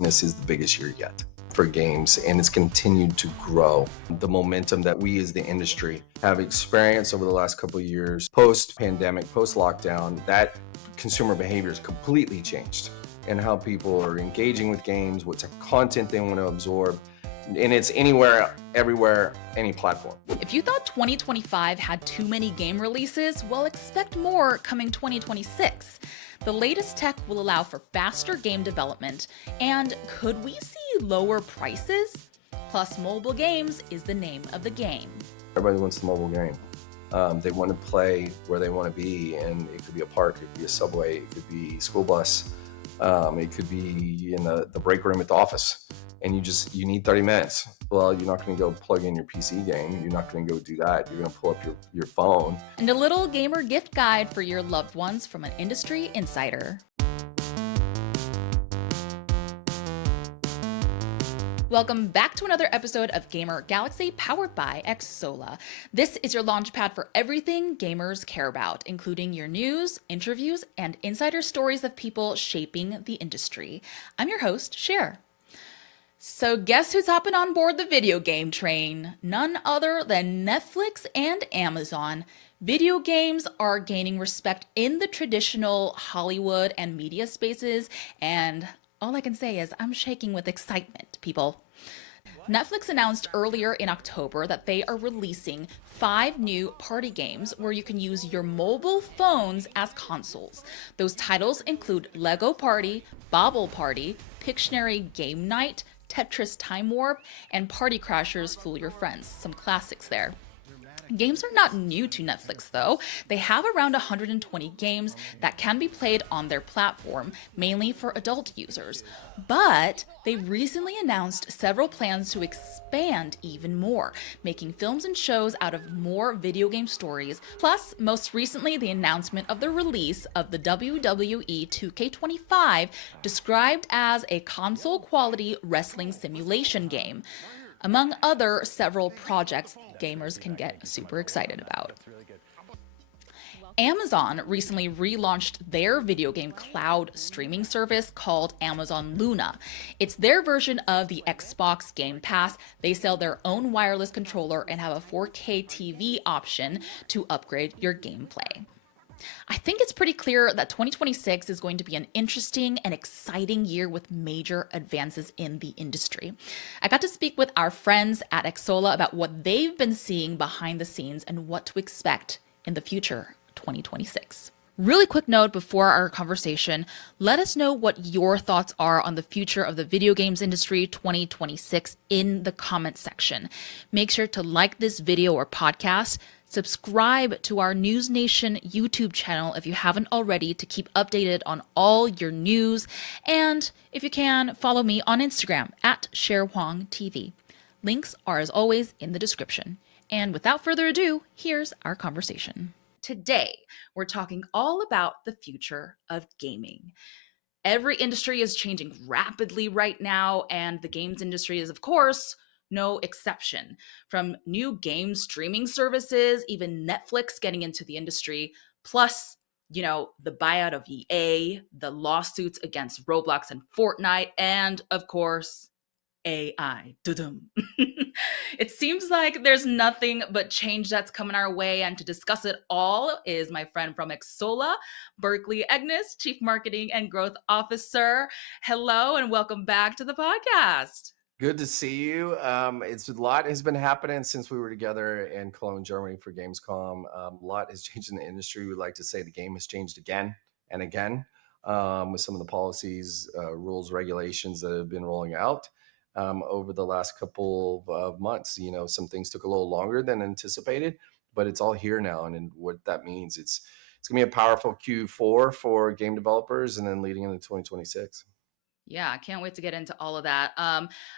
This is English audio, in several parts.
This is the biggest year yet for games, and it's continued to grow. The momentum that we as the industry have experienced over the last couple of years, post-pandemic, post-lockdown, that consumer behavior has completely changed, and how people are engaging with games, what type of content they want to absorb. And it's anywhere, everywhere, any platform. If you thought 2025 had too many game releases, well, expect more coming 2026. The latest tech will allow for faster game development, and could we see lower prices? Plus, mobile games is the name of the game. Everybody wants the mobile game. They want to play where they want to be, and it could be a park, it could be a subway, it could be a school bus, it could be in the break room at the office. And you need 30 minutes. Well, you're not going to go plug in your PC game. You're not going to go do that. You're going to pull up your phone. And a little gamer gift guide for your loved ones from an industry insider. Welcome back to another episode of Gamer Galaxy powered by Xsolla. This is your launchpad for everything gamers care about, including your news, interviews, and insider stories of people shaping the industry. I'm your host, Cher. So guess who's hopping on board the video game train? None other than Netflix and Amazon. Video games are gaining respect in the traditional Hollywood and media spaces, and all I can say is I'm shaking with excitement, people. Netflix announced earlier in October that they are releasing 5 new party games where you can use your mobile phones as consoles. Those titles include Lego Party, Bobble Party, Pictionary Game Night, Tetris Time Warp, and Party Crashers Fool Your Friends. Some classics there. Games are not new to Netflix, though. They have around 120 games that can be played on their platform, mainly for adult users. But they recently announced several plans to expand even more, making films and shows out of more video game stories. Plus, most recently, the announcement of the release of the WWE 2K25, described as a console-quality wrestling simulation game, among other several projects gamers can get super excited about. Amazon recently relaunched their video game cloud streaming service called Amazon Luna. It's their version of the Xbox Game Pass. They sell their own wireless controller and have a 4K TV option to upgrade your gameplay. I think it's pretty clear that 2026 is going to be an interesting and exciting year with major advances in the industry. I got to speak with our friends at Xsolla about what they've been seeing behind the scenes and what to expect in the future 2026. Really quick note before our conversation, let us know what your thoughts are on the future of the video games industry 2026 in the comments section. Make sure to like this video or podcast. Subscribe to our NewsNation YouTube channel if you haven't already to keep updated on all your news. And if you can, follow me on Instagram at Hwang TV. Links are, as always, in the description. And without further ado, here's our conversation. Today, we're talking all about the future of gaming. Every industry is changing rapidly right now, and the games industry is, of course, no exception. From new game streaming services, even Netflix getting into the industry, plus, the buyout of EA, the lawsuits against Roblox and Fortnite, and of course, AI. It seems like there's nothing but change that's coming our way, and to discuss it all is my friend from Xsolla, Berkeley Agnes, Chief Marketing and Growth Officer. Hello, and welcome back to the podcast. Good to see you. It's a lot has been happening since we were together in Cologne, Germany for Gamescom. A lot has changed in the industry. We'd like to say the game has changed again and again with some of the policies, rules, regulations that have been rolling out over the last couple of months. Some things took a little longer than anticipated, but it's all here now. And what that means, it's going to be a powerful Q4 for game developers and then leading into 2026. Yeah, I can't wait to get into all of that.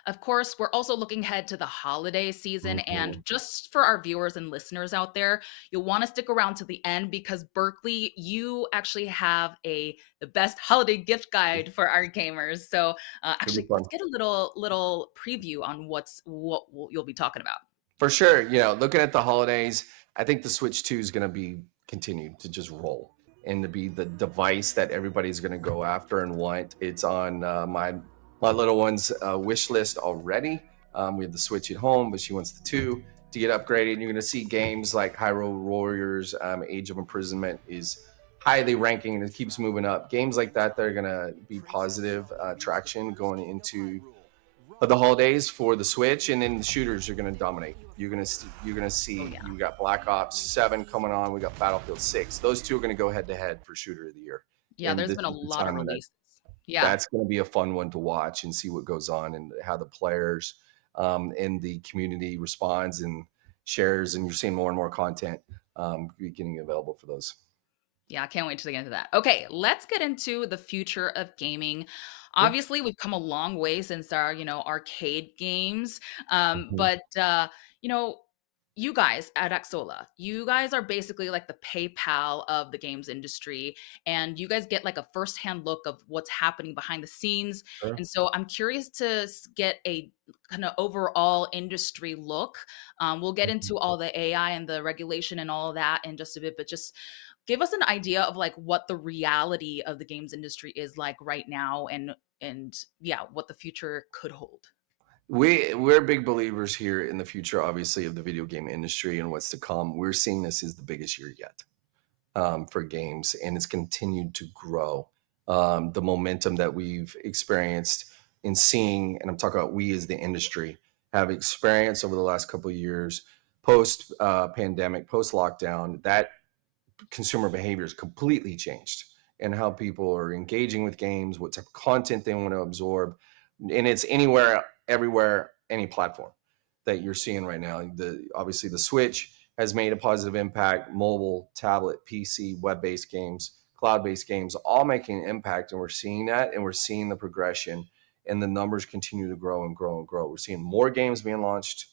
Of course, we're also looking ahead to the holiday season. And just for our viewers and listeners out there, you'll want to stick around to the end because Berkeley, you actually have the best holiday gift guide for our gamers. So actually, let's get a little preview on what you'll be talking about. For sure. Looking at the holidays, I think the Switch 2 is going to be continued to just roll and to be the device that everybody's going to go after and want. It's on my My little one's wish list already. We have the Switch at home, but she wants the two to get upgraded. You're going to see games like Hyrule Warriors, Age of Imprisonment is highly ranking and it keeps moving up. Games like that are going to be positive traction going into the holidays for the Switch, and then the shooters are going to dominate. You're gonna Oh see yeah. you got Black Ops 7 coming on. We got Battlefield 6. Those two are going to go head to head for shooter of the year, Yeah, and there's this been a is the lot of time when releases. Yeah. that's going to be a fun one to watch and see what goes on and how the players and the community responds and shares. And you're seeing more and more content getting available for those. Yeah, I can't wait to get into that. Okay, let's get into the future of gaming. Yeah. Obviously, we've come a long way since our, arcade games. Mhm. But you know, you guys at Xsolla, you guys are basically like the PayPal of the games industry, and you guys get like a firsthand look of what's happening behind the scenes. Sure. And so I'm curious to get a kind of overall industry look. We'll get Mhm. into all the AI and the regulation and all of that in just a bit, but just give us an idea of like what the reality of the games industry is like right now, and yeah, what the future could hold. We're big believers here in the future, obviously, of the video game industry and what's to come. We're seeing this as the biggest year yet for games, and it's continued to grow. The momentum that we've experienced in seeing, and I'm talking about we as the industry have experienced over the last couple of years, post pandemic, post lockdown, that consumer behavior has completely changed and how people are engaging with games, what type of content they want to absorb. And it's anywhere, everywhere, any platform that you're seeing right now. Obviously the Switch has made a positive impact, mobile, tablet, PC, web-based games, cloud-based games, all making an impact. And we're seeing that and we're seeing the progression and the numbers continue to grow and grow and grow. We're seeing more games being launched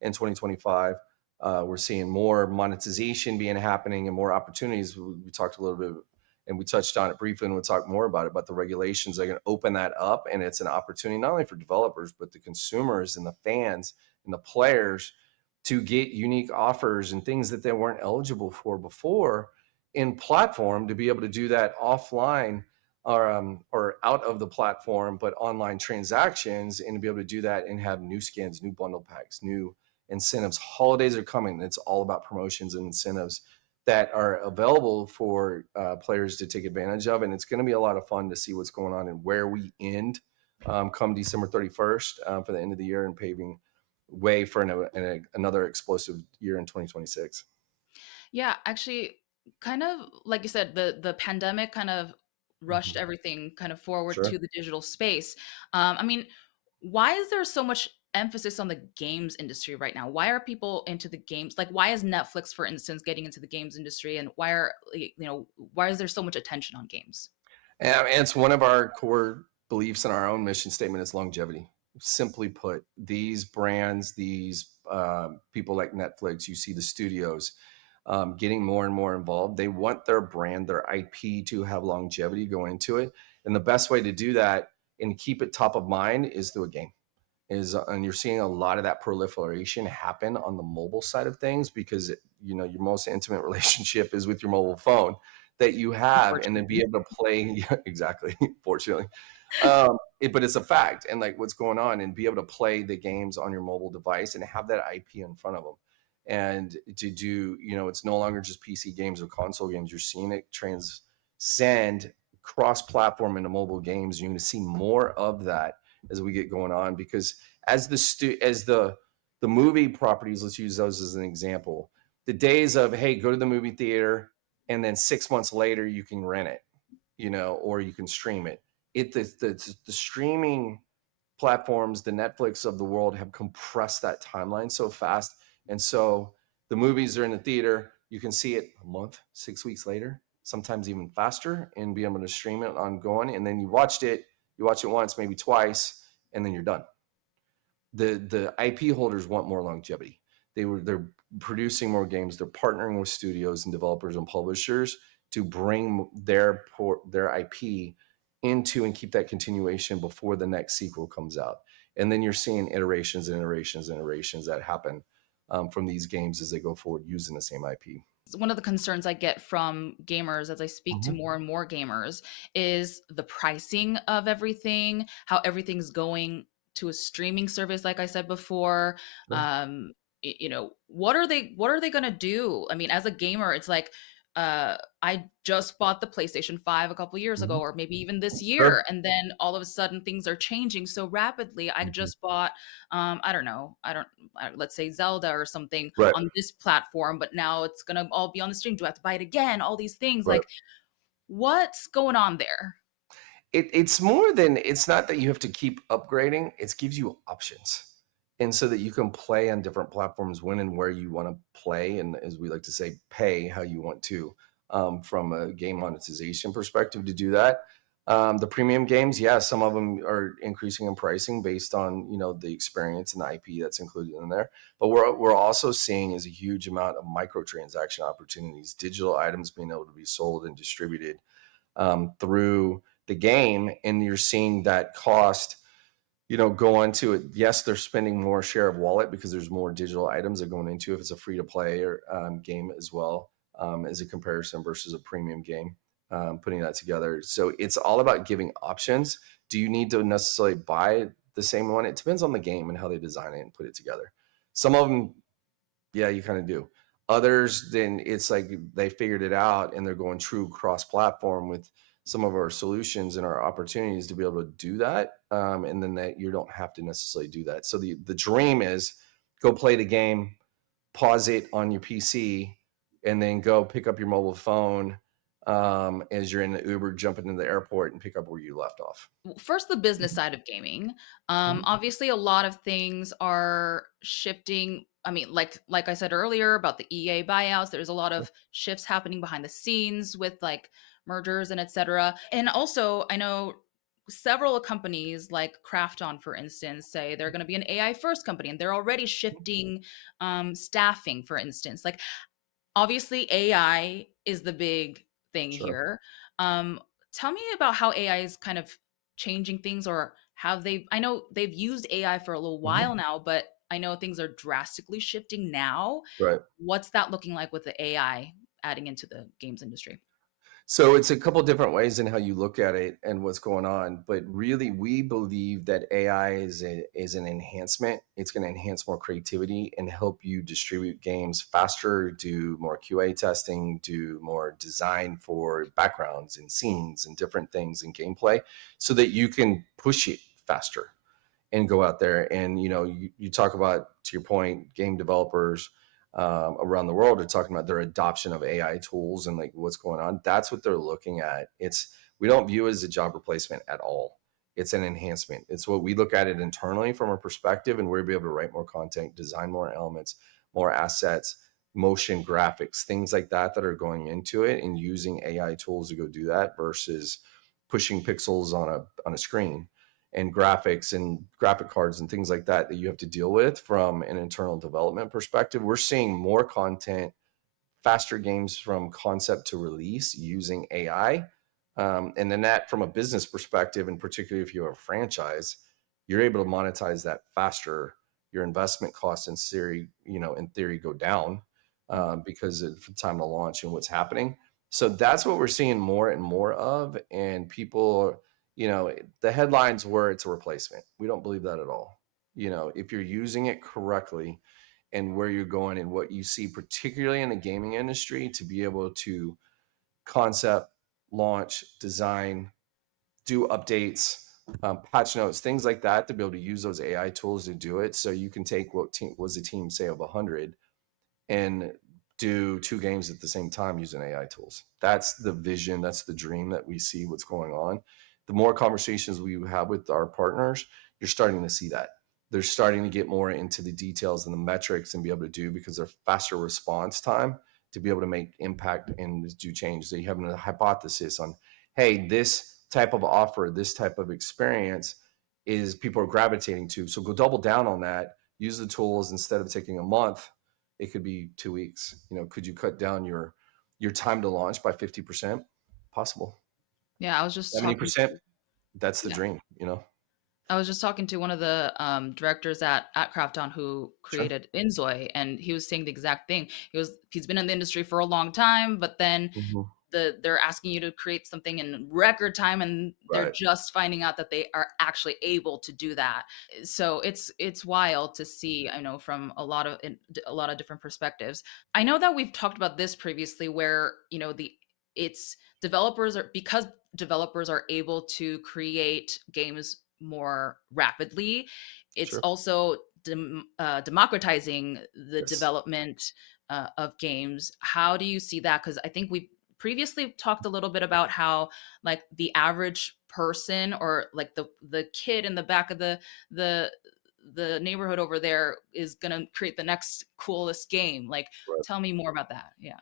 in 2025. We're seeing more monetization being happening and more opportunities. We talked a little bit and we touched on it briefly, and we'll talk more about it. But the regulations are going to open that up, and it's an opportunity not only for developers but the consumers and the fans and the players to get unique offers and things that they weren't eligible for before in platform, to be able to do that offline or out of the platform, but online transactions, and to be able to do that and have new skins, new bundle packs, new incentives. Holidays are coming. It's all about promotions and incentives that are available for players to take advantage of. And it's going to be a lot of fun to see what's going on and where we end come December 31st for the end of the year, and paving way for another explosive year in 2026. Yeah, actually, kind of like you said, the pandemic kind of rushed Mhm. everything kind of forward Sure. to the digital space. I mean, why is there so much emphasis on the games industry right now? Why are people into the games? Like, why is Netflix, for instance, getting into the games industry, and why is there so much attention on games? And it's one of our core beliefs in our own mission statement is longevity. Simply put, these brands, these people like Netflix, you see the studios getting more and more involved. They want their brand, their IP to have longevity go into it. And the best way to do that and keep it top of mind is through a game. And you're seeing a lot of that proliferation happen on the mobile side of things, because your most intimate relationship is with your mobile phone that you have, and then be Unfortunately. able to play. Yeah, exactly. Fortunately, but it's a fact, and like what's going on, and be able to play the games on your mobile device and have that IP in front of them, and to do, it's no longer just PC games or console games. You're seeing it transcend cross-platform into mobile games. You're going to see more of that as we get going on, because as the movie properties, let's use those as an example. The days of, hey, go to the movie theater and then 6 months later you can rent it, or you can stream it. The streaming platforms, the Netflix of the world, have compressed that timeline so fast. And so the movies are in the theater, you can see it a month, 6 weeks later, sometimes even faster, and be able to stream it ongoing. And then you watch it once, maybe twice, and then you're done. The IP holders want more longevity. They're producing more games. They're partnering with studios and developers and publishers to bring their IP into and keep that continuation before the next sequel comes out. And then you're seeing iterations and iterations and iterations that happen from these games as they go forward using the same IP. One of the concerns I get from gamers as I speak to Mhm. more and more gamers is the pricing of everything, how everything's going to a streaming service, like I said before. Sure. What are they gonna do? I mean, as a gamer, it's like, I just bought the PlayStation 5 a couple years ago, Mhm. or maybe even this Sure. year, and then all of a sudden things are changing so rapidly. I Mhm. just bought, I don't know, let's say Zelda or something Right. on this platform, but now it's gonna all be on the stream. Do I have to buy it again? All these things. Right. Like, what's going on there? It's more than it's not that you have to keep upgrading, it gives you options. And so that you can play on different platforms when and where you wanna play, and as we like to say, pay how you want to, from a game monetization perspective to do that. The premium games, yeah, some of them are increasing in pricing based on, the experience and the IP that's included in there. But we're also seeing is a huge amount of microtransaction opportunities, digital items being able to be sold and distributed through the game, and you're seeing that cost go into it. Yes, they're spending more share of wallet because there's more digital items that are going into it if it's a free to play or game as well, as a comparison versus a premium game, putting that together. So it's all about giving options. Do you need to necessarily buy the same one? It depends on the game and how they design it and put it together. Some of them, yeah, you kind of do. Others, then it's like they figured it out and they're going true cross-platform with some of our solutions and our opportunities to be able to do that. And then that you don't have to necessarily do that. So the dream is go play the game, pause it on your PC, and then go pick up your mobile phone as you're in the Uber, jump into the airport and pick up where you left off. First, the business Mhm. side of gaming. Mhm. Obviously, a lot of things are shifting. I mean, like I said earlier about the EA buyouts, there's a lot Sure. of shifts happening behind the scenes with like mergers and etc. And also, I know several companies like Krafton, for instance, say they're going to be an AI first company, and they're already shifting staffing, for instance. Like, obviously, AI is the big thing Sure. here. Um, Tell me about how AI is kind of changing things, or have they? I know they've used AI for a little Mhm. while now, but I know things are drastically shifting now. Right. What's that looking like with the AI adding into the games industry? So it's a couple different ways in how you look at it and what's going on, but really we believe that AI is an enhancement. It's going to enhance more creativity and help you distribute games faster, do more QA testing, do more design for backgrounds and scenes and different things in gameplay so that you can push it faster and go out there and you talk about, to your point, game developers around the world are talking about their adoption of AI tools and like what's going on. That's what they're looking at. It's We don't view it as a job replacement at all. It's an enhancement. It's what we look at it internally from a perspective, and we're be able to write more content, design more elements, more assets, motion graphics, things like that are going into it, and using AI tools to go do that versus pushing pixels on a screen and graphics and graphic cards and things like that that you have to deal with from an internal development perspective. We're seeing more content, faster games from concept to release using AI. And then that from a business perspective, and particularly if you have a franchise, you're able to monetize that faster. Your investment costs in theory go down because of the time to launch and what's happening. So that's what we're seeing more and more of. And people, the headlines were it's a replacement. We don't believe that at all. If you're using it correctly, and where you're going and what you see, particularly in the gaming industry, to be able to concept, launch, design, do updates, patch notes, things like that, to be able to use those AI tools to do it. So you can take what was a team, say, of 100 and do two games at the same time using AI tools. That's the vision. That's the dream that we see what's going on. The more conversations we have with our partners, you're starting to see that. They're starting to get more into the details and the metrics and be able to do because they're faster response time to be able to make impact and do change. So you have a hypothesis on, hey, this type of offer, this type of experience is people are gravitating to. So go double down on that. Use the tools instead of taking a month, it could be 2 weeks. Could you cut down your time to launch by 50%? Possible. Yeah, I was just talking 70%? That's the yeah. dream. I was just talking to one of the directors at Krafton who Sure. created Inzoi, and he was saying the exact thing. He's been in the industry for a long time, but then Mhm. they're asking you to create something in record time, and they're Right. just finding out that they are actually able to do that. So it's wild to see. I know from a lot of different perspectives. I know that we've talked about this previously, where the it's developers are because developers are able to create games more rapidly. It's Sure. also democratizing the Yes. development of games. How do you see that? Because I think we previously talked a little bit about how like the average person, or like the kid in the back of the the neighborhood over there, is gonna create the next coolest game. Like, Right. tell me more about that. Yeah.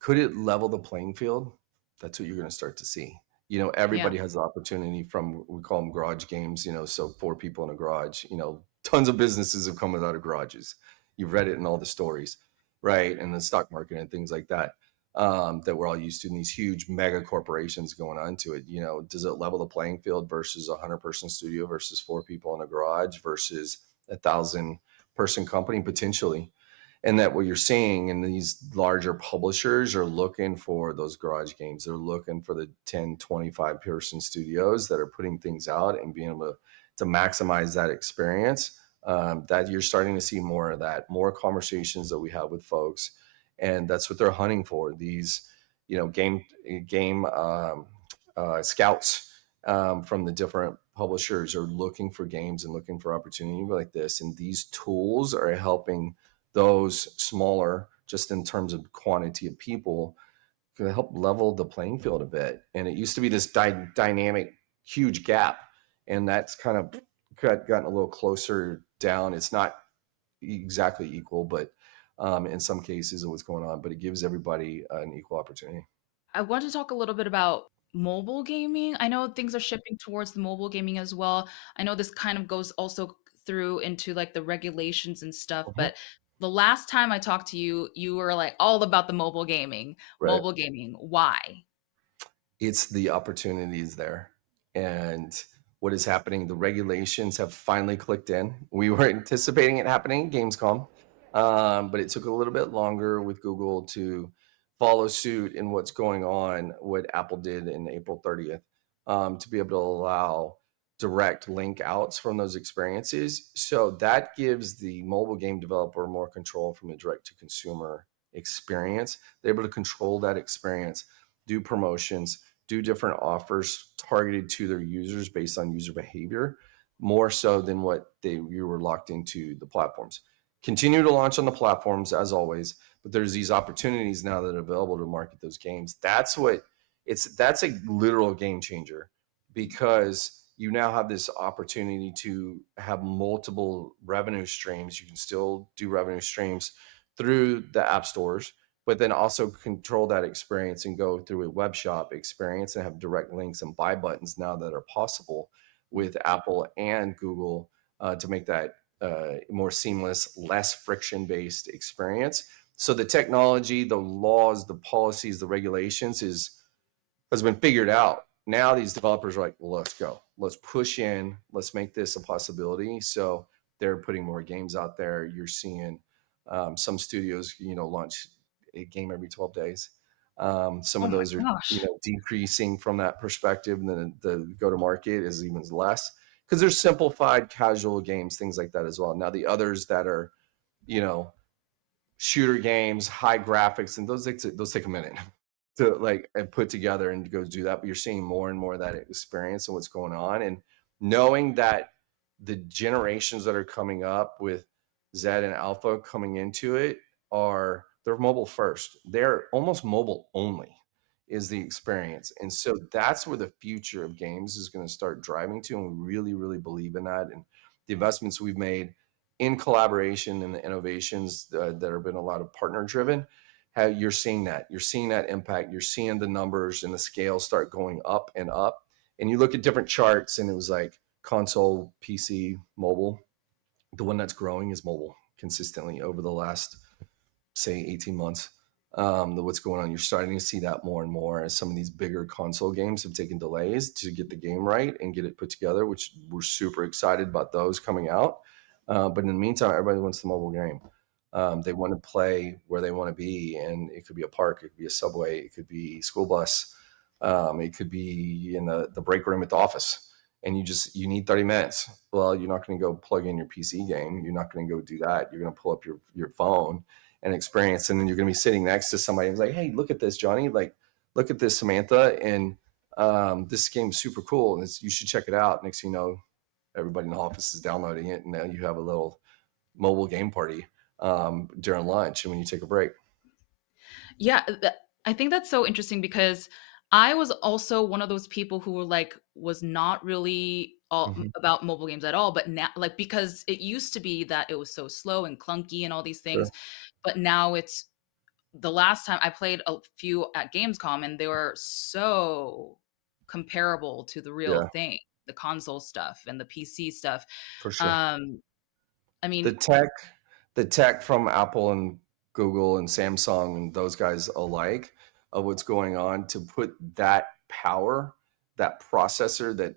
Could it level the playing field? That's what you're gonna start to see. Yeah. Everybody has the opportunity from we call them garage games, so 4 people in a garage, tons of businesses have come out of garages. You've read it in all the stories, right? And the stock market and things like that, that we're all used to, and these huge mega corporations going on to it. Does it level the playing field versus a 100-person studio versus 4 people in a garage versus a 1,000-person company? Potentially. And that what you're seeing in these larger publishers are looking for those garage games. They're looking for the 10, 25 person studios that are putting things out and being able to maximize that experience. That you're starting to see more of that, more conversations that we have with folks. And that's what they're hunting for. These, game scouts, from the different publishers are looking for games and looking for opportunity like this. And these tools are helping those smaller, just in terms of quantity of people, can help level the playing field a bit. And it used to be this dynamic, huge gap, and that's kind of gotten a little closer down. It's not exactly equal, but in some cases, of what's going on, but it gives everybody an equal opportunity. I want to talk a little bit about mobile gaming. I know things are shifting towards the mobile gaming as well. I know this kind of goes also through into like the regulations and stuff, Mhm. but the last time I talked to you, you were like all about the mobile gaming. Right. Mobile gaming. Why? It's the opportunities there. And what is happening, the regulations have finally clicked in. We were anticipating it happening at Gamescom, but it took a little bit longer with Google to follow suit in what's going on, what Apple did in April 30th, to be able to allow direct link outs from those experiences. So that gives the mobile game developer more control from the direct to consumer experience. They're able to control that experience, do promotions, do different offers targeted to their users based on user behavior, more so than what you were locked into the platforms. Continue to launch on the platforms as always, but there's these opportunities now that are available to market those games. That's a literal game changer, because you now have this opportunity to have multiple revenue streams. You can still do revenue streams through the app stores, but then also control that experience and go through a web shop experience and have direct links and buy buttons now that are possible with Apple and Google, to make that more seamless, less friction based experience. So the technology, the laws, the policies, the regulations has been figured out. Now these developers are like, well, let's go, let's push in, let's make this a possibility. So they're putting more games out there. You're seeing some studios, launch a game every 12 days. Some Oh of my those are, gosh. decreasing from that perspective. And then the go to market is even less, because there's simplified casual games, things like that as well. Now the others that are, you know, shooter games, high graphics, and those take a minute to like and put together and go do that. But you're seeing more and more of that experience and what's going on, and knowing that the generations that are coming up with Z and Alpha coming into it they're mobile first. They're almost mobile only is the experience. And so that's where the future of games is going to start driving to. And we really, really believe in that. And the investments we've made in collaboration and the innovations that have been a lot of partner driven, how you're seeing that impact, you're seeing the numbers and the scale start going up and up. And you look at different charts and it was like console, PC, mobile. The one that's growing is mobile consistently over the last, say, 18 months. what's going on. You're starting to see that more and more as some of these bigger console games have taken delays to get the game right and get it put together, which we're super excited about those coming out. But in the meantime, everybody wants the mobile game. They want to play where they want to be, and it could be a park, it could be a subway, it could be school bus, it could be in the break room at the office. And you need 30 minutes. Well, you're not going to go plug in your PC game. You're not going to go do that. You're going to pull up your phone and experience. And then you're going to be sitting next to somebody who's like, hey, look at this, Johnny. Like, look at this, Samantha. And this game's super cool. And you should check it out. Next thing you know, everybody in the office is downloading it. And now you have a little mobile game party during lunch and when you take a break. Yeah, I think that's so interesting because I was also one of those people who were like was not really all Mm-hmm. about mobile games at all, but now like because it used to be that it was so slow and clunky and all these things, Sure. but now it's the last time I played a few at Gamescom and they were so comparable to the real Yeah, thing, the console stuff and the PC stuff. for sure. Um, I The mean, tech, the tech from Apple and Google and Samsung and those guys alike of what's going on to put that power, that processor that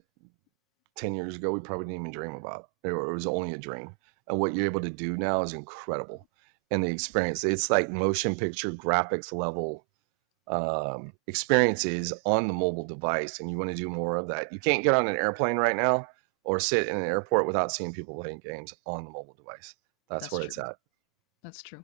10 years ago we probably didn't even dream about, or it was only a dream. And what you're able to do now is incredible. And the experience, it's like motion picture graphics level experiences on the mobile device. And you want to do more of that. You can't get on an airplane right now or sit in an airport without seeing people playing games on the mobile device. That's that's where true. it's at. That's true.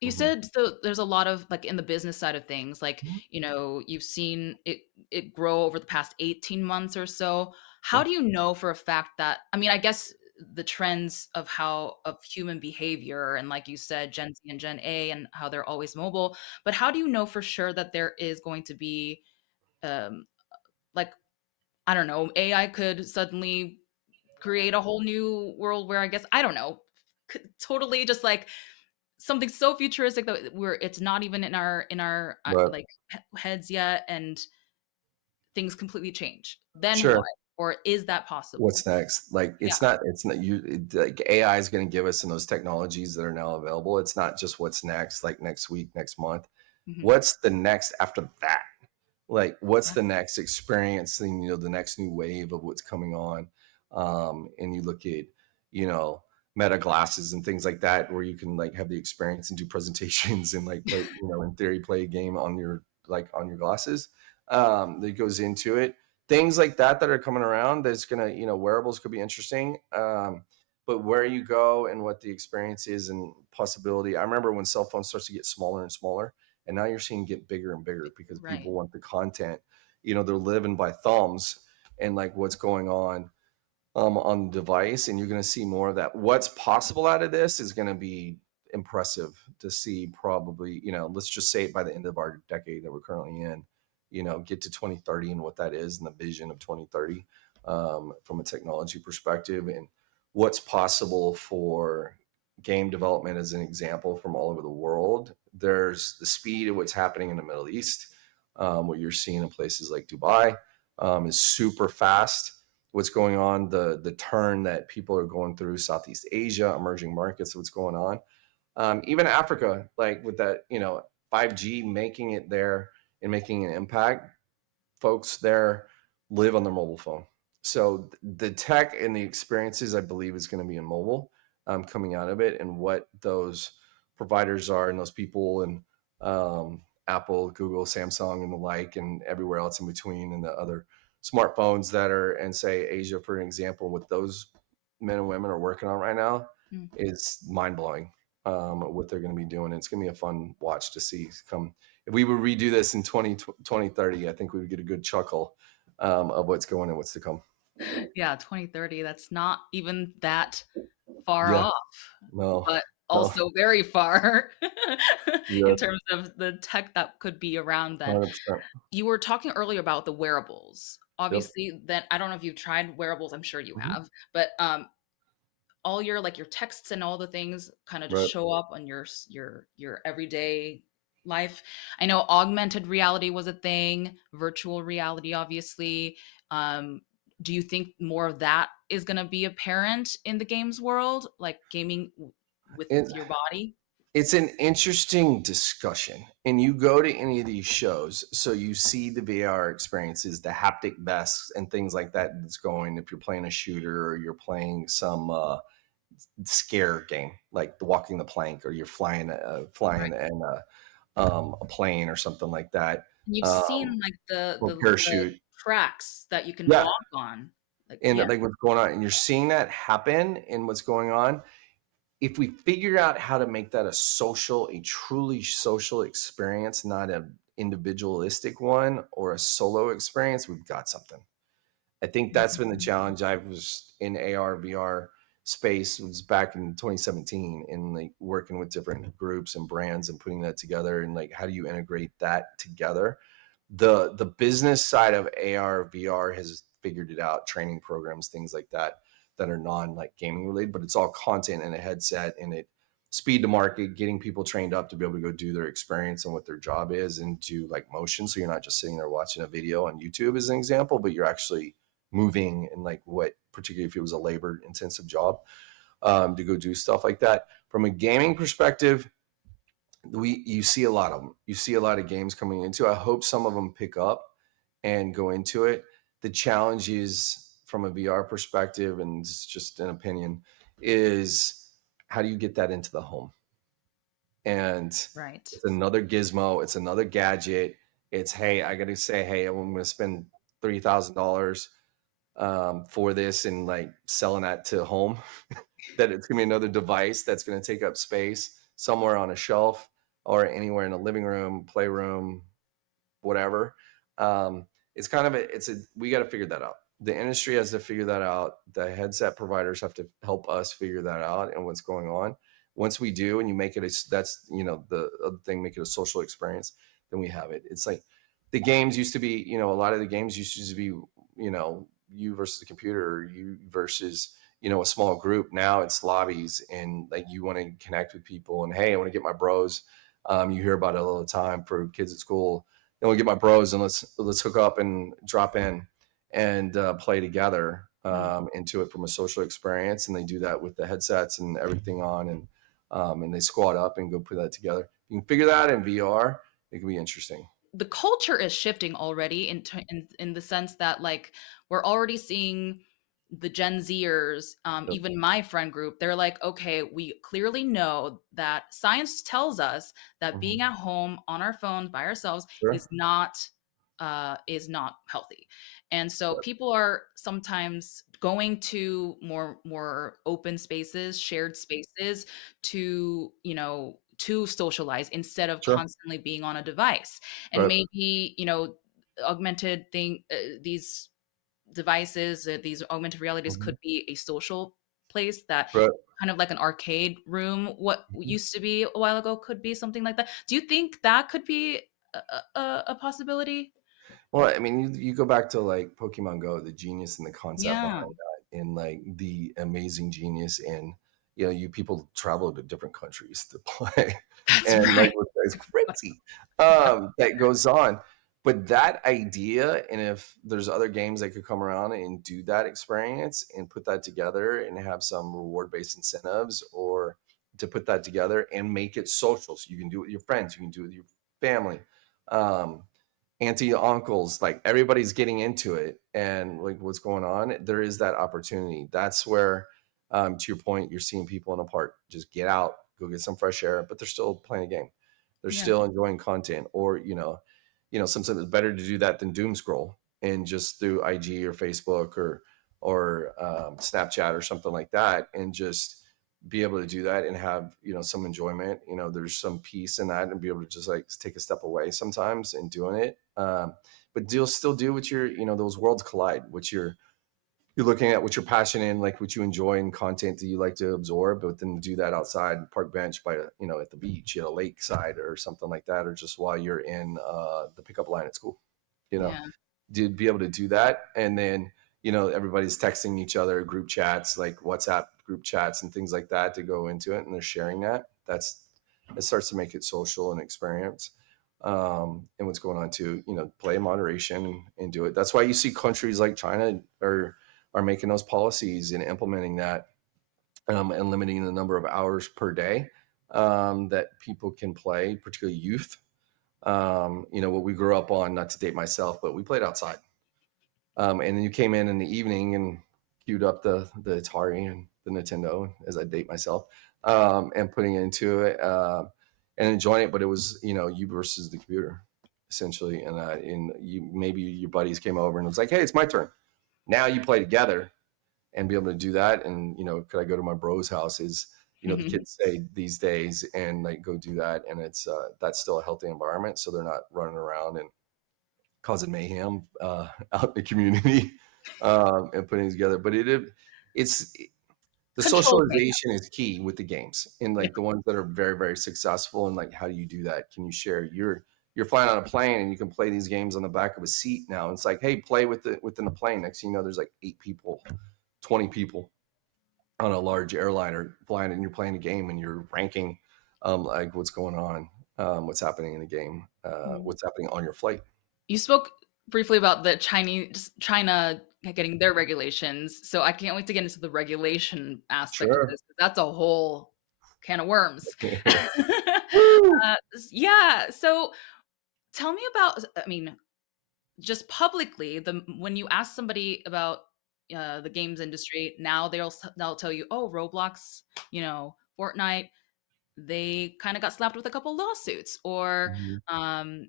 You Hmm. said so there's a lot of like in the business side of things, like, Mhm. you've seen it grow over the past 18 months or so. How Sure. do you know for a fact that I mean, I guess the trends of how of human behavior and like you said, Gen Z and Gen A and how they're always mobile, but how do you know for sure that there is going to be um like I don't know, AI could suddenly create a whole new world where I guess I don't know, totally just like something so futuristic that we're it's not even in our But like heads yet and things completely change, then what? sure. Or is that What's possible? next? Like, Yeah. it's not you, like AI is going to give us in those technologies that are now available. It's not just what's next, like next week, next month. Hmm. What's the next after that? Like, what's Yeah. the next experience thing, the next new wave of what's coming on? And you look at, you know, meta glasses and things like that, where you can like have the experience and do presentations and like play, in theory, play a game on your glasses. That goes into it. Things like that are coming around. That's gonna, wearables could be interesting. But where you go and what the experience is and possibility. I remember when cell phones starts to get smaller and smaller, and now you're seeing get bigger and bigger because Right. people want the content. They're living by thumbs and like what's going on the device, and you're going to see more of that. What's possible out of this is going to be impressive to see. Probably, let's just say it by the end of our decade that we're currently in. Get to 2030 and what that is, and the vision of 2030 from a technology perspective, and what's possible for game development as an example from all over the world. There's the speed of what's happening in the Middle East. What you're seeing in places like Dubai is super fast. What's going on, the turn that people are going through, Southeast Asia, emerging markets, what's going on, even Africa, like with that, 5G making it there and making an impact. Folks there live on their mobile phone. So the tech and the experiences, I believe, is going to be in mobile coming out of it, and what those providers are, and those people, and Apple, Google, Samsung, and the like, and everywhere else in between, and the other smartphones that are in, say, Asia, for an example, what those men and women are working on right now Mm. is mind blowing. What they're going to be doing. It's going to be a fun watch to see come. If we would redo this in 2030, I think we would get a good chuckle of what's going and what's to come. Yeah, 2030, that's not even that far Yeah, off, no, but no, also very far yeah, in terms of the tech that could be around then. 100%. You were talking earlier about the wearables. Yep. Obviously, that I don't know if you've tried wearables, I'm sure you Hmm. have, but all your like your texts and all the things kind of just Right. show up on your everyday life. I know augmented reality was a thing, virtual reality obviously. um do you think more of that is going to be apparent in the games world, like gaming with And your body? It's an interesting discussion. And you go to any of these shows, so you see the VR experiences, the haptic vests and things like that that's going if you're playing a shooter or you're playing some scare game like the walking the plank or you're flying Right. in a plane or something like that. And you've Um, seen like the or the parachute. tracks that you can Yeah. walk on. Like, And yeah, like what's going on, and you're seeing that happen and what's going on. If we figure out how to make that a truly social experience, not an individualistic one or a solo experience, we've got something. I think that's been the mhm, challenge. I was in AR VR space was back in 2017 and like working with different groups and brands and putting that together and like how do you integrate that together? The business side of AR VR has figured it out, training programs, things like that that are non like gaming related, but it's all content and a headset and it speed to market, getting people trained up to be able to go do their experience and what their job is and do like motion. So you're not just sitting there watching a video on YouTube as an example, but you're actually moving and like what, particularly if it was a labor intensive job, to go do stuff like that. From a gaming perspective, you see a lot of them. You see a lot of games coming into. I hope some of them pick up and go into it. The challenge is from a VR perspective, and it's just an opinion, is how do you get that into the home? And right. it's another gizmo, it's another gadget. It's hey, I got to say, hey, I'm going to spend $3,000 for this and like selling that to home. That it's gonna be another device that's gonna take up space somewhere on a shelf or anywhere in a living room, playroom, whatever. It's kind of we got to figure that out. The industry has to figure that out. The headset providers have to help us figure that out and what's going on. Once we do, and you make it, that's the other thing, make it a social experience. Then we have it. It's like the games used to be. A lot of the games used to be. You versus the computer, or you versus a small group. Now it's lobbies, and like you want to connect with people, and hey, I want to get my bros. You hear about it all the time for kids at school. Then we'll get my bros and let's hook up and drop in and play together Mm. into it from a social experience. And they do that with the headsets and everything on, and they squat up and go put that together. You can figure that in VR. It can be interesting. The culture is shifting already in the sense that like we're already seeing the Gen Zers, Yep. even my friend group, they're like, okay, we clearly know that science tells us that Mhm. being at home on our phones by ourselves Sure. is not healthy. And so people are sometimes going to more open spaces, shared spaces to, to socialize instead of Sure. constantly being on a device. And Right. maybe, augmented thing these devices, these augmented realities Mhm. could be a social place that Right. kind of like an arcade room. What Mhm. used to be a while ago could be something like that. Do you think that could be a possibility? Well, I mean, you go back to like Pokemon Go, the genius and the concept Yeah, behind that, and like the amazing genius in, you people travel to different countries to play, that's and like right. it's crazy that goes on. But that idea, and if there's other games that could come around and do that experience and put that together and have some reward based incentives or to put that together and make it social, so you can do it with your friends, you can do it with your family. Um, Auntie, uncles, like everybody's getting into it and like what's going on, there is that opportunity. That's where, to your point, you're seeing people in a park just get out, go get some fresh air, but they're still playing a game. They're Yeah, still enjoying content, or sometimes it's better to do that than doom scroll and just through IG or Facebook or Snapchat or something like that, and just be able to do that and have some enjoyment. There's some peace in that, and be able to just like take a step away sometimes in doing it. But you'll still do what those worlds collide, which you're looking at, what you're passionate in, like what you enjoy and content that you like to absorb, but then do that outside park bench by at the beach, lakeside or something like that, or just while you're in the pickup line at school. you know yeah, to be able to do that. And then everybody's texting each other, group chats like WhatsApp group chats and things like that to go into it, and they're sharing it starts to make it social and experience. And what's going on to play in moderation and do it. That's why you see countries like China are making those policies and implementing that, and limiting the number of hours per day, that people can play, particularly youth. What we grew up on, not to date myself, but we played outside. And then you came in the evening and queued up the Atari and the Nintendo, as I date myself, and putting into it and enjoying it. But it was, you versus the computer, essentially. And you maybe your buddies came over and it was like, hey, it's my turn. Now you play together and be able to do that. And, could I go to my bro's house is, the kids say these days, and like go do that. And it's that's still a healthy environment. So they're not running around and causing mayhem out in the community and putting it together. But it's the Controlled mayhem. socialization is key with the games, and like the ones that are very, very successful. And like, how do you do that? Can you share? You're flying on a plane and you can play these games on the back of a seat now. And it's like, hey, play within the plane. Next thing you know, there's like 8 people, 20 people on a large airliner flying, and you're playing a game and you're ranking like what's going on, what's happening in the game, what's happening on your flight. You spoke briefly about the China getting their regulations, so I can't wait to get into the regulation aspect of Sure. this. That's a whole can of worms. Woo! Yeah. So tell me about. I mean, just publicly, when you ask somebody about the games industry, now they'll tell you, oh, Roblox, Fortnite, they kind of got slapped with a couple lawsuits, or Mhm,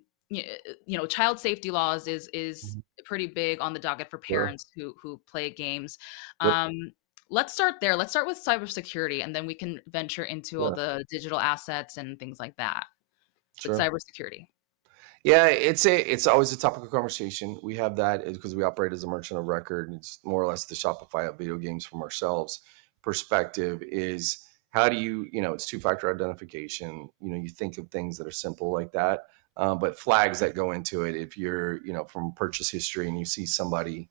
child safety laws is mhm. pretty big on the docket for Sure. parents who play games. Yep. um, let's start there. Let's start with cybersecurity, and then we can venture into all Yeah. the digital assets and things like that. But Sure. cybersecurity. Yeah, it's always a topic of conversation. We have that because we operate as a merchant of record. It's more or less the Shopify of video games from ourselves perspective is how do it's two-factor identification. You think of things that are simple like that, but flags that go into it. If you're, from purchase history and you see somebody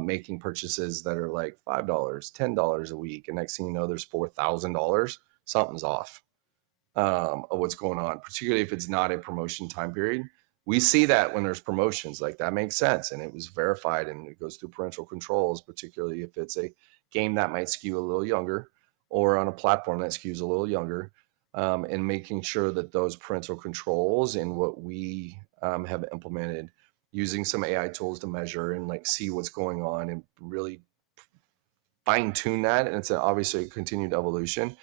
making purchases that are like $5, $10 a week, and next thing you know, there's $4,000, something's off of what's going on, particularly if it's not a promotion time period. We see that when there's promotions, like that makes sense. And it was verified and it goes through parental controls, particularly if it's a game that might skew a little younger or on a platform that skews a little younger. And making sure that those parental controls and what we have implemented using some AI tools to measure and like see what's going on and really fine tune that. And it's obviously a continued evolution.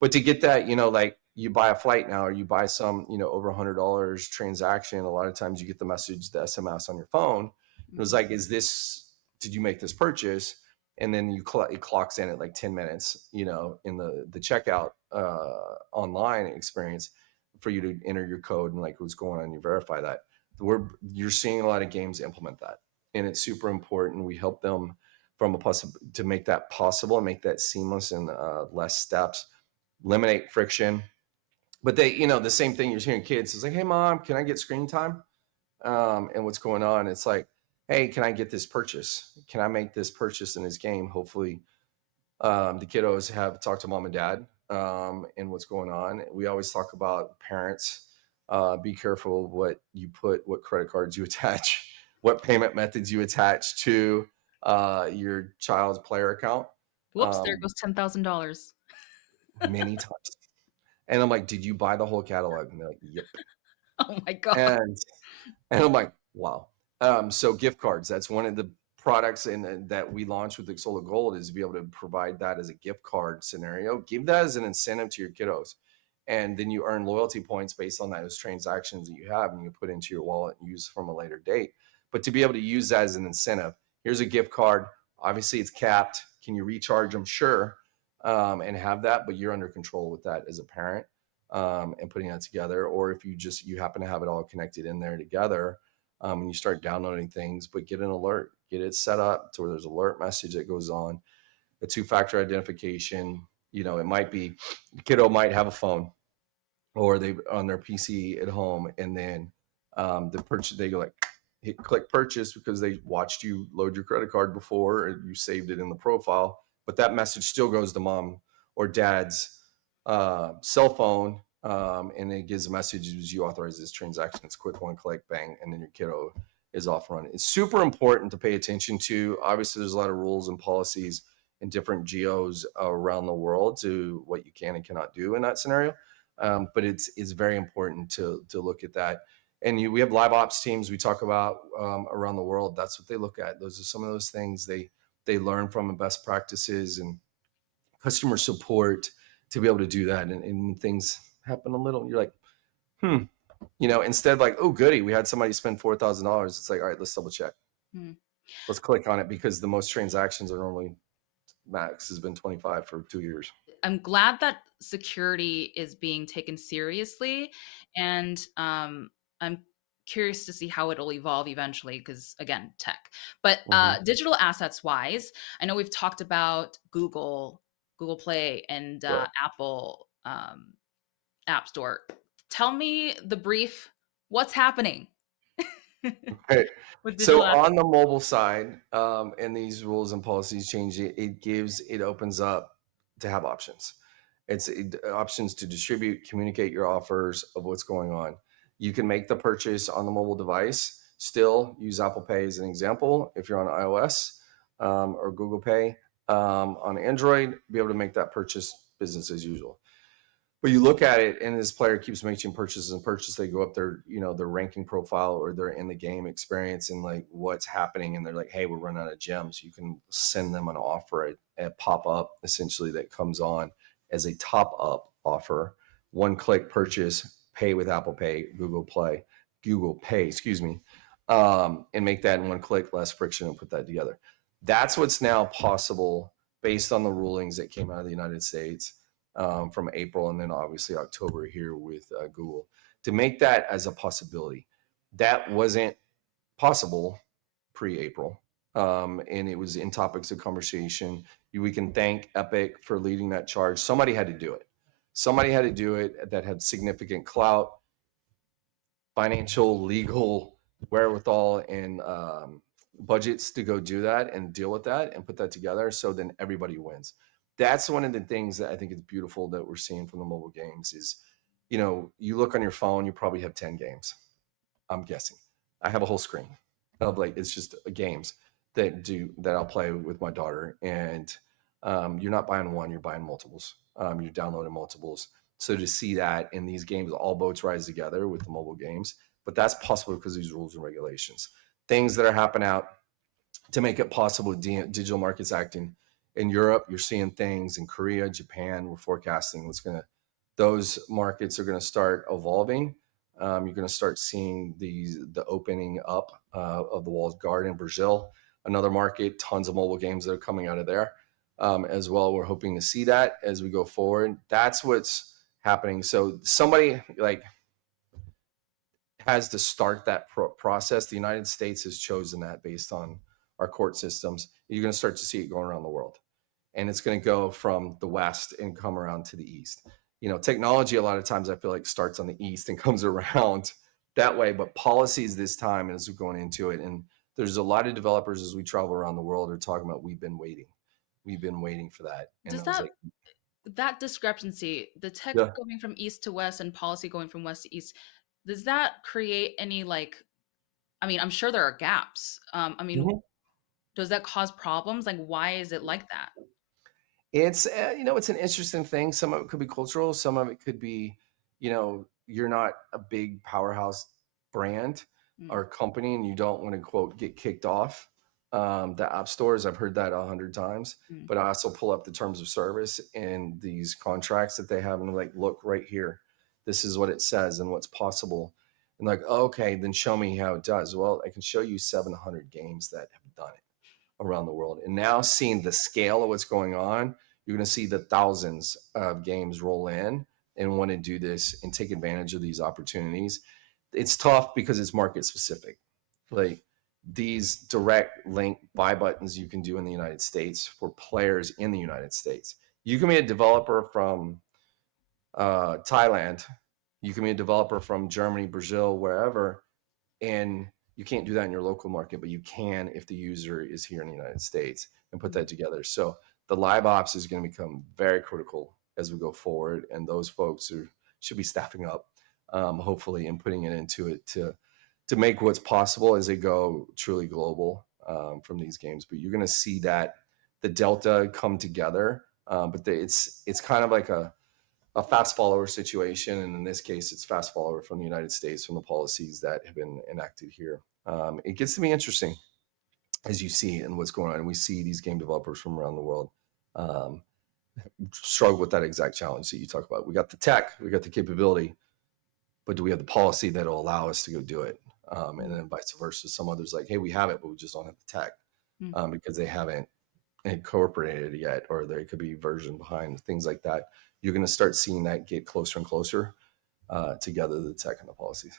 But to get that, like you buy a flight now or you buy some, over $100 transaction, a lot of times you get the message, the SMS on your phone. It was like, did you make this purchase? And then it clocks in at like 10 minutes, in the checkout online experience for you to enter your code and like what's going on, you verify that. You're seeing a lot of games implement that. And it's super important. We help them to make that possible and make that seamless and less steps, eliminate friction. But the same thing you're hearing kids is like, hey mom, can I get screen time? And what's going on? It's like, hey, can I get this purchase? Can I make this purchase in this game? Hopefully the kiddos have talked to mom and dad and what's going on. We always talk about parents, be careful what credit cards you attach, what payment methods you attach to your child's player account. Whoops, there goes $10,000. Many times. And I'm like, did you buy the whole catalog? And they're like, yep. Oh my god. And I'm like, wow. So gift cards, that's one of the products that we launched with Xsolla Gold is to be able to provide that as a gift card scenario. Give that as an incentive to your kiddos. And then you earn loyalty points based on those transactions that you have and you put into your wallet and use from a later date. But to be able to use that as an incentive, here's a gift card. Obviously it's capped. Can you recharge them? Sure. And have that, but you're under control with that as a parent and putting that together. Or if you happen to have it all connected in there together and you start downloading things, but get an alert, get it set up to where there's an alert message that goes on, a two-factor identification. It might be the kiddo might have a phone or they on their PC at home, and then the purchase, they go like, click purchase because they watched you load your credit card before or you saved it in the profile, but that message still goes to mom or dad's cell phone, and it gives a message as you authorize this transaction. It's quick, one click, bang, and then your kiddo is off running. It's super important to pay attention to. Obviously, there's a lot of rules and policies in different geos around the world to what you can and cannot do in that scenario. But it's very important to look at that. And we have live ops teams we talk about around the world. That's what they look at. Those are some of those things they learn from best practices and customer support to be able to do that. And when things happen a little, you're like, instead of like, oh goody, we had somebody spend $4,000. It's like, all right, let's double check. Let's click on it, because the most transactions are normally, max has been 25 for 2 years. I'm glad that security is being taken seriously, and I'm curious to see how it'll evolve eventually, because again, tech. But digital assets wise, I know we've talked about Google Play, and Right. Apple App Store. Tell me the brief. What's happening Right. with So digital assets? on the mobile side, and these rules and policies change, it opens up to have options. Options to distribute, communicate your offers of what's going on. You can make the purchase on the mobile device. Still use Apple Pay as an example. If you're on iOS or Google Pay on Android, be able to make that purchase business as usual. But you look at it, and this player keeps making purchases and purchases. They go up their ranking profile, or they're in the game experience, and like what's happening. And they're like, hey, we're running out of gems. You can send them an offer, a pop up essentially that comes on as a top up offer. 1-click purchase, pay with Apple Pay, Google Pay, excuse me, and make that in 1 click, less friction, and put that together. That's what's now possible based on the rulings that came out of the United States from April, and then obviously October here with Google, to make that as a possibility. That wasn't possible pre-April, and it was in topics of conversation. We can thank Epic for leading that charge. Somebody had to do it. Somebody had to do it that had significant clout, financial, legal wherewithal, and budgets to go do that and deal with that and put that together. So then everybody wins. That's one of the things that I think is beautiful that we're seeing from the mobile games is, you look on your phone, you probably have 10 games. I'm guessing. I have a whole screen of it's just games that I'll play with my daughter. And you're not buying one, you're buying multiples. You're downloading multiples. So to see that in these games, all boats rise together with the mobile games. But that's possible because of these rules and regulations. Things that are happening out to make it possible with digital markets acting. In Europe, you're seeing things. In Korea, Japan, we're forecasting those markets are going to start evolving. You're going to start seeing the opening up of the walled garden. Brazil, another market, tons of mobile games that are coming out of there as well. We're hoping to see that as we go forward. That's what's happening. So somebody has to start that process. The United States has chosen that based on our court systems. You're going to start to see it going around the world, and it's going to go from the West and come around to the East. Technology a lot of times I feel like starts on the East and comes around that way, but policies this time as we're going into it. And there's a lot of developers as we travel around the world are talking about, we've been waiting for that. And Does I was like, that discrepancy, the tech yeah. going from east to west and policy going from west to east, does that create any I'm sure there are gaps. Mhm. Does that cause problems? Why is it like that? It's it's an interesting thing. Some of it could be cultural. Some of it could be, you're not a big powerhouse brand Mm, or company, and you don't want to quote get kicked off the app stores. I've heard that 100 times. mm. But I also pull up the terms of service and these contracts that they have, and I'm like, look right here, this is what it says and what's possible. And like, okay, then show me how it does. Well, I can show you 700 games that have done it around the world. And now seeing the scale of what's going on, you're going to see the thousands of games roll in and want to do this and take advantage of these opportunities. It's tough because it's market specific. Like these direct link buy buttons you can do in the United States for players in the United States. You can be a developer from Thailand. You can be a developer from Germany, Brazil, wherever, and you can't do that in your local market, but you can if the user is here in the United States and put that together. So the live ops is going to become very critical as we go forward, and those folks should be staffing up, hopefully, and putting it into it to make what's possible as they go truly global from these games. But you're going to see that the delta come together, but it's kind of like a fast follower situation, and in this case, it's fast follower from the United States, from the policies that have been enacted here. It gets to be interesting as you see and what's going on. And we see these game developers from around the world um, struggle with that exact challenge that you talk about. We got the tech, we got the capability, but do we have the policy that will allow us to go do it? And then vice versa. Some others like, hey, we have it, but we just don't have the tech because they haven't incorporated it yet, or there could be version behind things like that. You're going to start seeing that get closer and closer together, the tech and the policies.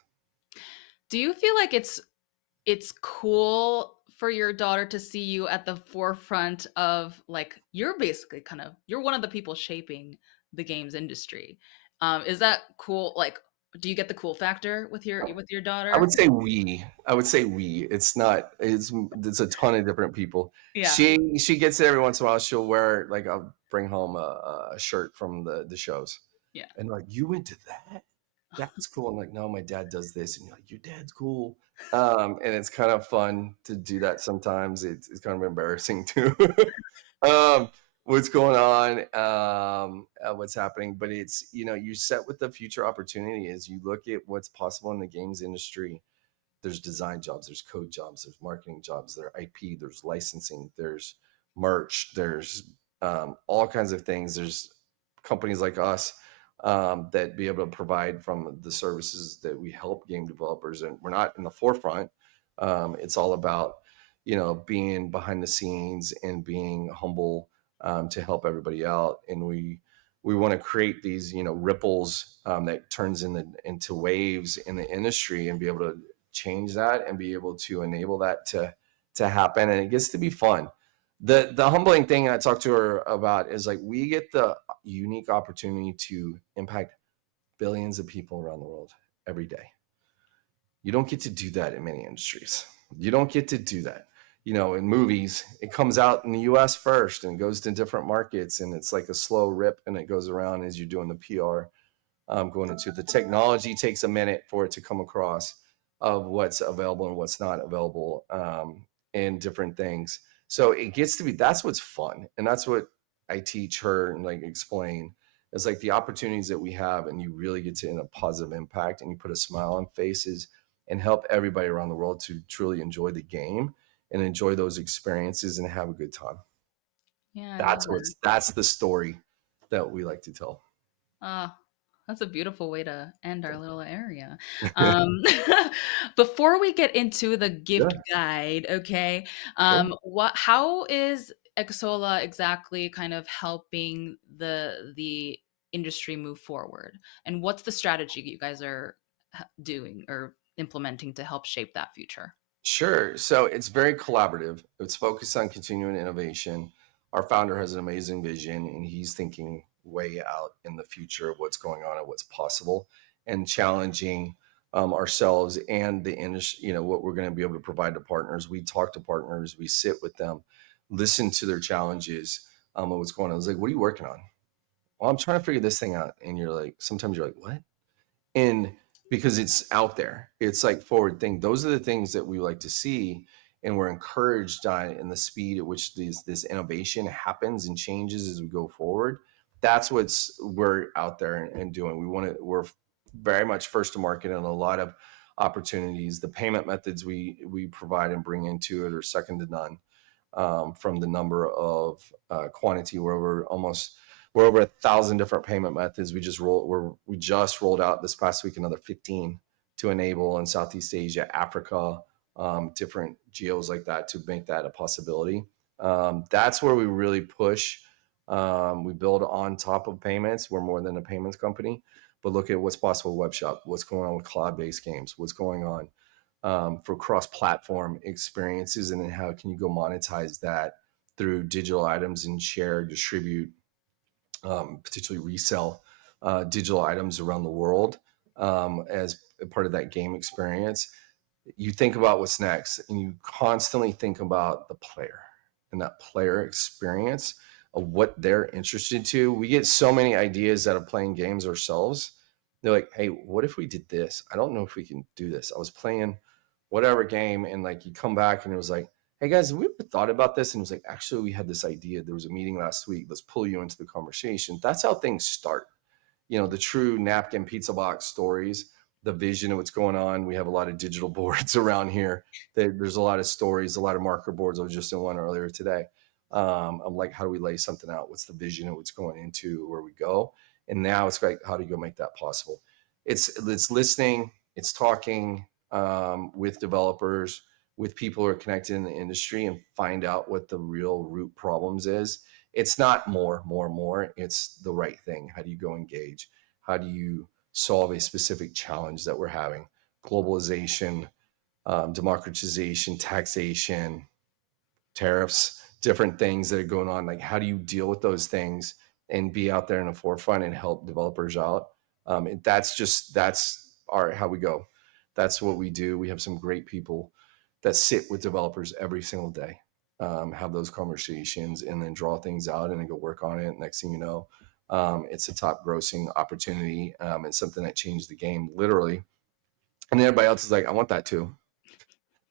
Do you feel like it's cool for your daughter to see you at the forefront of, like, you're basically you're one of the people shaping the games industry? Is that cool? Like, do you get the cool factor with your daughter? I would say we. I would say we. It's not. It's a ton of different people. Yeah. She gets it every once in a while. She'll wear, like, I'll bring home a shirt from the shows. Yeah. And like, you went to that? That's cool. I'm like, no, my dad does this. And you're like, your dad's cool. And it's kind of fun to do that sometimes. It's kind of embarrassing too. What's going on, what's happening. But it's, you set with the future opportunity as you look at what's possible in the games industry. There's design jobs, there's code jobs, there's marketing jobs, there's IP, there's licensing, there's merch, there's all kinds of things. There's companies like us that be able to provide from the services that we help game developers. And we're not in the forefront. It's all about, being behind the scenes and being humble to help everybody out. And we want to create these, ripples that turns into waves in the industry, and be able to change that and be able to enable that to happen. And it gets to be fun. The humbling thing I talked to her about is, like, we get the unique opportunity to impact billions of people around the world every day. You don't get to do that in many industries. You don't get to do that. In movies, it comes out in the US first and goes to different markets, and it's like a slow rip, and it goes around as you're doing the PR. Going into the technology takes a minute for it to come across of what's available and what's not available in different things. So it gets to be, that's what's fun. And that's what I teach her and, like, explain is, like, the opportunities that we have, and you really get to, in a positive impact, and you put a smile on faces and help everybody around the world to truly enjoy the game and enjoy those experiences and have a good time. Yeah. That's the story that we like to tell. That's a beautiful way to end our little area. Before we get into the gift guide, okay, how is Xsolla exactly kind of helping the industry move forward? And what's the strategy you guys are doing or implementing to help shape that future? Sure. So it's very collaborative. It's focused on continuing innovation. Our founder has an amazing vision, and he's thinking way out in the future of what's going on and what's possible, and challenging ourselves and the industry, what we're going to be able to provide to partners. We talk to partners, we sit with them, listen to their challenges, and what's going on. I was like, what are you working on? Well, I'm trying to figure this thing out. And you're like, sometimes you're like, what? And because it's out there, it's like forward thing. Those are the things that we like to see, and we're encouraged in the speed at which this innovation happens and changes as we go forward. That's we're out there and doing. We're very much first to market in a lot of opportunities. The payment methods we provide and bring into it are second to none. From the number of quantity, we're over 1,000 different payment methods. We just rolled out this past week another 15 to enable in Southeast Asia, Africa, different geos like that, to make that a possibility. That's where we really push. We build on top of payments. We're more than a payments company, but look at what's possible web shop, what's going on with cloud-based games, what's going on for cross-platform experiences, and then how can you go monetize that through digital items and share, distribute, potentially resell digital items around the world as a part of that game experience. You think about what's next, and you constantly think about the player and that player experience of what they're interested to. We get so many ideas out of playing games ourselves. They're like, hey, what if we did this? I don't know if we can do this. I was playing whatever game, and, like, you come back and it was like, hey guys, have we ever thought about this? And it was like, actually, we had this idea. There was a meeting last week. Let's pull you into the conversation. That's how things start. the true napkin pizza box stories, the vision of what's going on. We have a lot of digital boards around here. There's a lot of stories, a lot of marker boards. I was just in one earlier today. I'm like, how do we lay something out? What's the vision of what's going into where we go? And now it's like, how do you go make that possible? It's listening, it's talking with developers, with people who are connected in the industry, and find out what the real root problems is. It's not more. It's the right thing. How do you go engage? How do you solve a specific challenge that we're having? Globalization, democratization, taxation, tariffs, different things that are going on. Like, how do you deal with those things and be out there in the forefront and help developers out? And that's how we go. That's what we do. We have some great people that sit with developers every single day, have those conversations, and then draw things out and then go work on it. Next thing you know, it's a top grossing opportunity, and something that changed the game literally. And then everybody else is like, I want that too.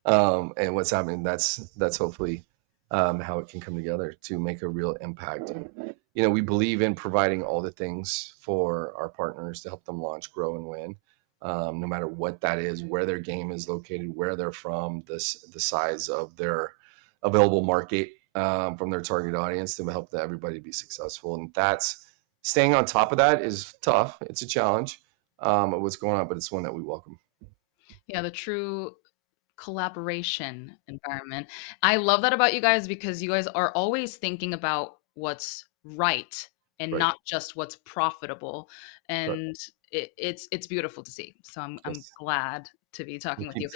And what's happening, that's hopefully how it can come together to make a real impact. And, we believe in providing all the things for our partners to help them launch, grow, and win, no matter what that is, where their game is located, where they're from, the size of their available market, from their target audience, to help everybody be successful. And that's staying on top of that is tough. It's a challenge of what's going on, but it's one that we welcome. Yeah, the true collaboration environment. I love that about you guys because you guys are always thinking about what's right and Right. not just what's profitable. Right. And it's beautiful to see. So I'm Yes. glad to be talking with you.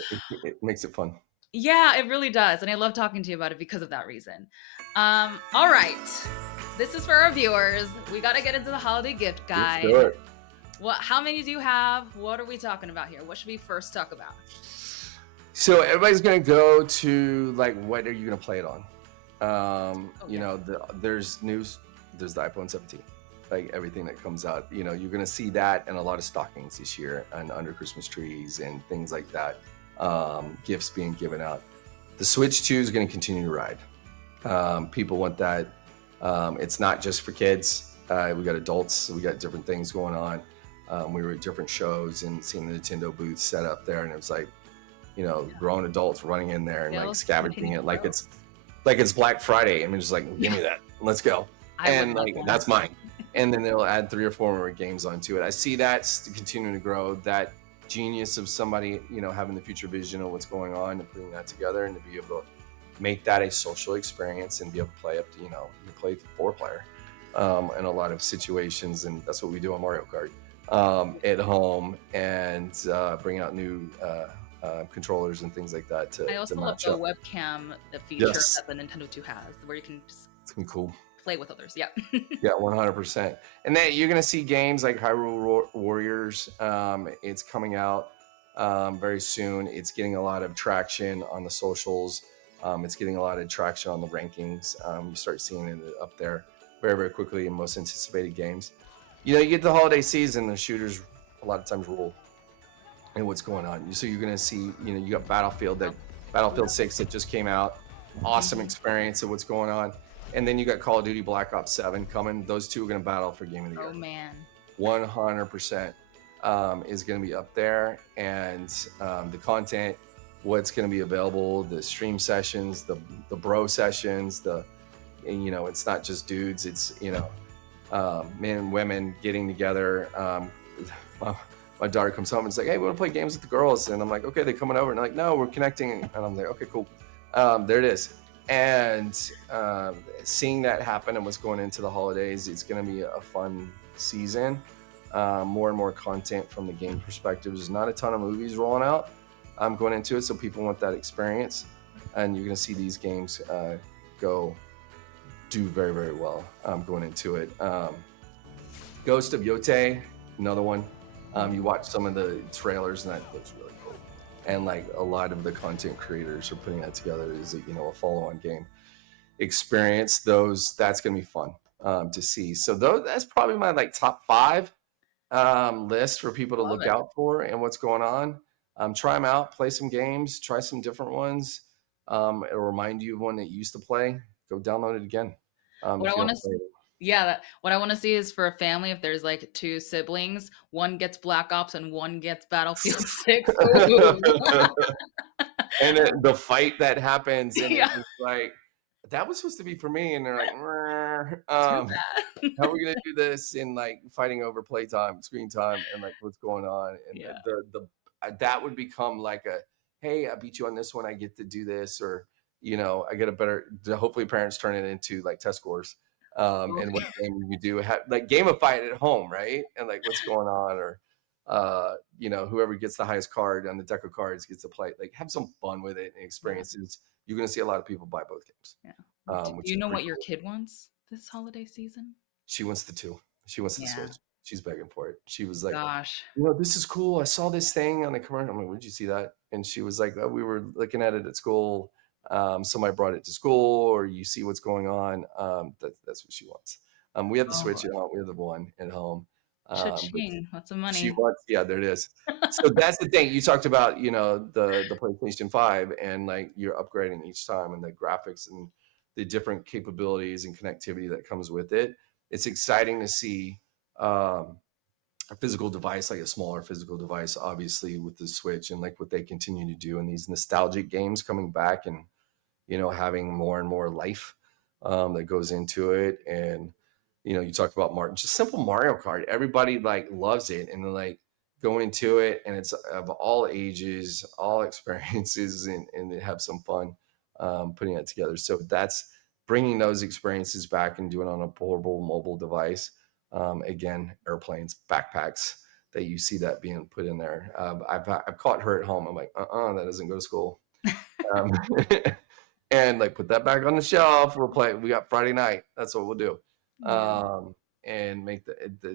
It makes it fun. Yeah, it really does. And I love talking to you about it because of that reason. All right. This is for our viewers. We got to get into the holiday gift guide. Let's do it. How many do you have? What are we talking about here? What should we first talk about? So everybody's gonna go to, like, what are you gonna play it on? There's the iPhone 17, like everything that comes out. You're gonna see that and a lot of stockings this year and under Christmas trees and things like that. Gifts being given out. The Switch 2 is gonna continue to ride. People want that. It's not just for kids. We got adults. We got different things going on. We were at different shows and seeing the Nintendo booth set up there, and it was like, grown adults running in there and like scavenging it like it's Black Friday. I mean, just like, give me that, let's go. And like, that's mine. And then they'll add 3 or 4 more games onto it. I see that continuing to grow. That genius of somebody, having the future vision of what's going on and putting that together, and to be able to make that a social experience and be able to play up to, you play 4-player in a lot of situations. And that's what we do on Mario Kart at home, and bring out new controllers and things like that. I also love the webcam, the feature that the Nintendo 2 has, where you can just cool. play with others. Yeah. Yeah, 100%. And then you're gonna see games like Hyrule Warriors. It's coming out very soon. It's getting a lot of traction on the socials. It's getting a lot of traction on the rankings. You start seeing it up there very, very quickly in most anticipated games. You get the holiday season, the shooters a lot of times rule and what's going on. So you're gonna see, you got Battlefield 6 that just came out. Awesome experience of what's going on. And then you got Call of Duty Black Ops 7 coming. Those two are gonna battle for Game of the Year. Oh man. 100% is gonna be up there. And the content, what's gonna be available, the stream sessions, the bro sessions, it's not just dudes, it's men and women getting together. My daughter comes home and it's like, hey, we want to play games with the girls. And I'm like, okay, they're coming over. And they're like, no, we're connecting. And I'm like, okay, cool. There it is. And seeing that happen and what's going into the holidays, it's going to be a fun season. More and more content from the game perspective. There's not a ton of movies rolling out going into it, so people want that experience. And you're going to see these games do very, very well going into it. Ghost of Yote, another one. You watch some of the trailers and that looks really cool. And like a lot of the content creators are putting that together as a follow-on game experience. That's gonna be fun to see. So that's probably my top 5 list for people to look out for and what's going on. Try them out, play some games, try some different ones. It'll remind you of one that you used to play. Go download it again. What I want to Yeah, what I want to see is for a family, if there's like two siblings, one gets Black Ops and one gets Battlefield 6. Ooh. And then the fight that happens, and Yeah, it's just like, that was supposed to be for me, and they're like, "Meh." too bad. How are we gonna do this in like fighting over playtime, screen time, and like what's going on? And Yeah. that would become like a, hey, I beat you on this one, I get to do this, or I get a better. Hopefully, parents turn it into like test scores, and what game you do, like gamify it at home, right? And like what's going on, or whoever gets the highest card on the deck of cards gets to play. Like have some fun with it and Yeah. experiences. You're gonna see a lot of people buy both games, Yeah. Do which you is know pretty what your cool. kid wants this holiday season? She wants the 2. She wants the Yeah. Switch. She's begging for it. She was like, Gosh. "This is cool. I saw this thing on the commercial." I'm like, "Where'd you see that?" And she was like, "Oh, we were looking at it at school. Somebody brought it to school, or you see what's going on." That's what she wants. We have the Oh, Switch at home. We have the one at home. But cha-ching. Lots of she money. wants, yeah, there it is. So that's the thing. You talked about, the PlayStation 5 and like you're upgrading each time and the graphics and the different capabilities and connectivity that comes with it. It's exciting to see a physical device, like a smaller physical device, obviously with the Switch and like what they continue to do and these nostalgic games coming back and having more and more life that goes into it. And you talk about just simple Mario Kart. Everybody like loves it, and then like go into it, and it's of all ages, all experiences, and they have some fun putting it together. So that's bringing those experiences back and doing it on a portable mobile device. Again, airplanes, backpacks. That you see that being put in there. I've caught her at home. I'm like, that doesn't go to school. Um, and like put that back on the shelf. We'll play. We got Friday night. That's what we'll do. Yeah. And make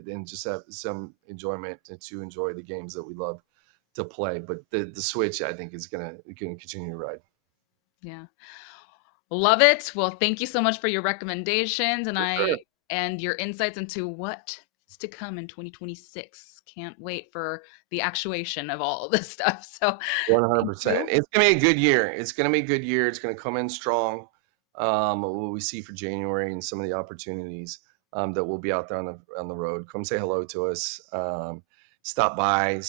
and just have some enjoyment and to enjoy the games that we love to play. But the Switch, I think, is gonna continue to ride. Yeah. Love it. Well, thank you so much for your recommendations For sure. and your insights into what's to come in 2026. Can't wait for the actuation of all of this stuff. So thank 100%. you. It's gonna be a good year. It's gonna be a good year. It's gonna come in strong. What we see for January and some of the opportunities that will be out there on the road. Come say hello to us. Stop by.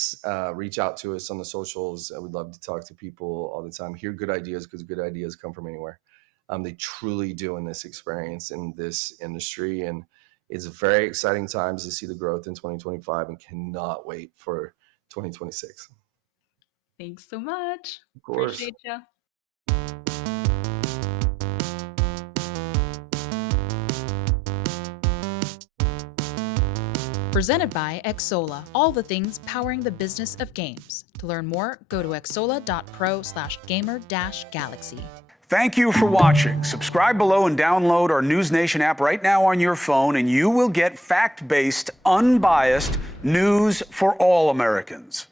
Reach out to us on the socials. We'd love to talk to people all the time. Hear good ideas because good ideas come from anywhere. They truly do in this experience in this industry, and it's very exciting times to see the growth in 2025, and cannot wait for 2026. Thanks so much. Of course. Appreciate you. Presented by Xsolla, all the things powering the business of games. To learn more, go to xsolla.pro/gamer-galaxy. Thank you for watching. Subscribe below and download our NewsNation app right now on your phone, and you will get fact-based, unbiased news for all Americans.